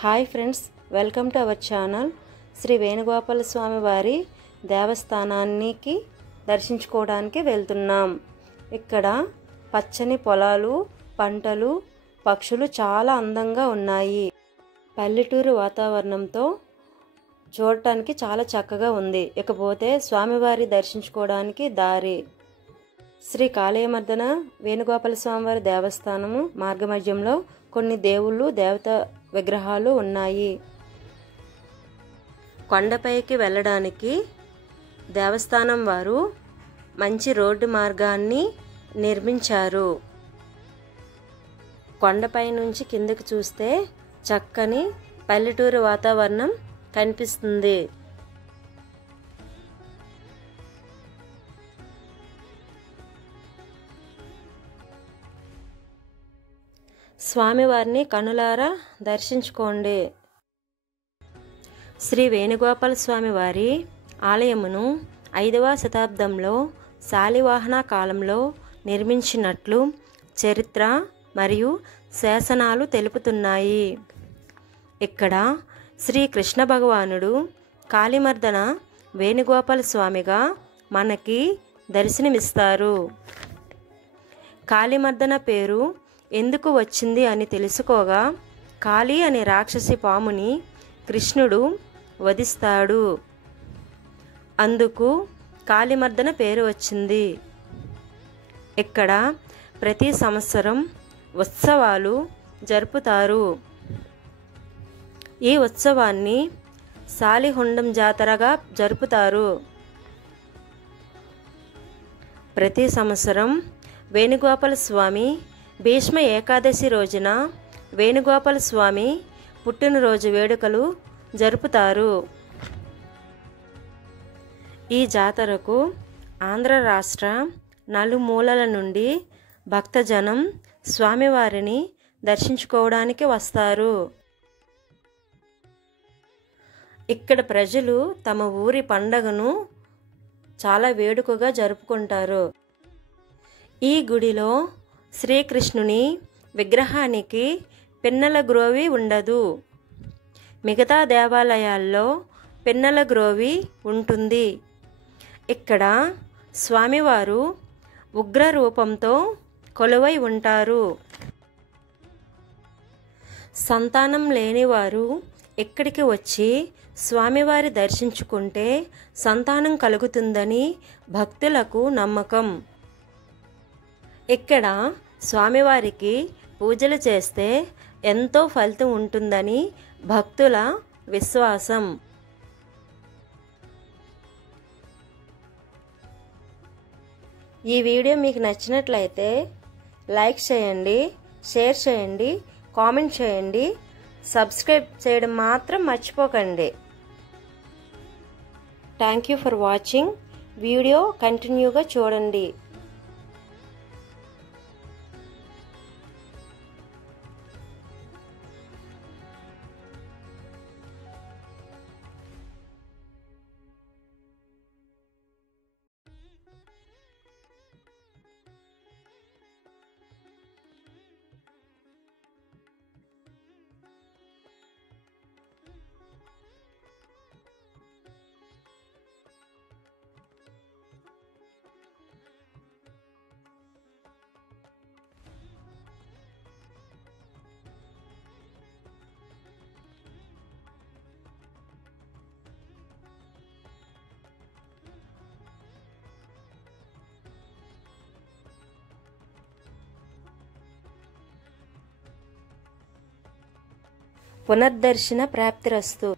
Hi friends, welcome to our channel. Shri Venugopala Swami వారి దేవస్థానానికి దర్శించుకోవడానికి వెళ్తున్నాం. ఇక్కడ పచ్చని పొలాలు, పంటలు, పక్షులు చాలా అందంగా ఉన్నాయి. పల్లెటూరు వాతావరణంతో చూడటానికి చాలా చక్కగా ఉంది. ఇకపోతే స్వామివారి దర్శించుకోవడానికి దారి. శ్రీ కాళీయమర్దన వేణుగోపాల స్వామివారి దేవస్థానము మార్గమధ్యంలో కొన్ని దేవుళ్ళు, దేవత విగ్రహాలు ఉన్నాయి. కొండపైకి వెళ్ళడానికి దేవస్థానం వారు మంచి రోడ్డు మార్గాన్ని నిర్మించారు. కొండపై నుంచి కిందకి చూస్తే చక్కని పల్లెటూరు వాతావరణం కనిపిస్తుంది. స్వామివారిని కనులారా దర్శించుకోండి. శ్రీ వేణుగోపాల స్వామి వారి ఆలయమును 5వ శతాబ్దంలో శాలివాహన కాలంలో నిర్మించినట్లు చరిత్ర మరియు శాసనాలు తెలుపుతున్నాయి. ఇక్కడ శ్రీ కృష్ణ భగవానుడు కాళీమర్దన వేణుగోపాల స్వామిగా మనకి దర్శనమిస్తారు. కాళీమర్దన పేరు ఎందుకు వచ్చింది అని తెలుసుకోగా, కాళీ అనే రాక్షసి పాముని కృష్ణుడు వధిస్తాడు. అందుకు కాళీమర్దన పేరు వచ్చింది. ఇక్కడ ప్రతి సంవత్సరం ఉత్సవాలు జరుపుతారు. ఈ ఉత్సవాన్ని శాలిహొండం జాతరగా జరుపుతారు. ప్రతి సంవత్సరం వేణుగోపాల స్వామి భీష్మ ఏకాదశి రోజున వేణుగోపాల స్వామి పుట్టినరోజు వేడుకలు జరుపుతారు. ఈ జాతరకు ఆంధ్ర రాష్ట్ర నలుమూలల నుండి భక్తజనం స్వామివారిని దర్శించుకోవడానికి వస్తారు. ఇక్కడ ప్రజలు తమ ఊరి పండగను చాలా వేడుకగా జరుపుకుంటారు. ఈ గుడిలో శ్రీకృష్ణుని విగ్రహానికి పిన్నెల గ్రోవి ఉండదు. మిగతా దేవాలయాల్లో పిన్నెల గ్రోవి ఉంటుంది. ఇక్కడ స్వామివారు ఉగ్ర రూపంతో కొలువై ఉంటారు. సంతానం లేనివారు ఇక్కడికి వచ్చి స్వామివారి దర్శించుకుంటే సంతానం కలుగుతుందని భక్తులకు నమ్మకం. ఇక్కడ స్వామివారికి పూజలు చేస్తే ఎంతో ఫలితం ఉంటుందని భక్తుల విశ్వాసం. ఈ వీడియో మీకు నచ్చినట్లయితే లైక్ చేయండి, షేర్ చేయండి, కామెంట్ చేయండి, సబ్స్క్రైబ్ చేయడం మాత్రం మర్చిపోకండి. Thank you for watching. Video కంటిన్యూగా చూడండి. పునర్దర్శన ప్రాప్తిరస్తు.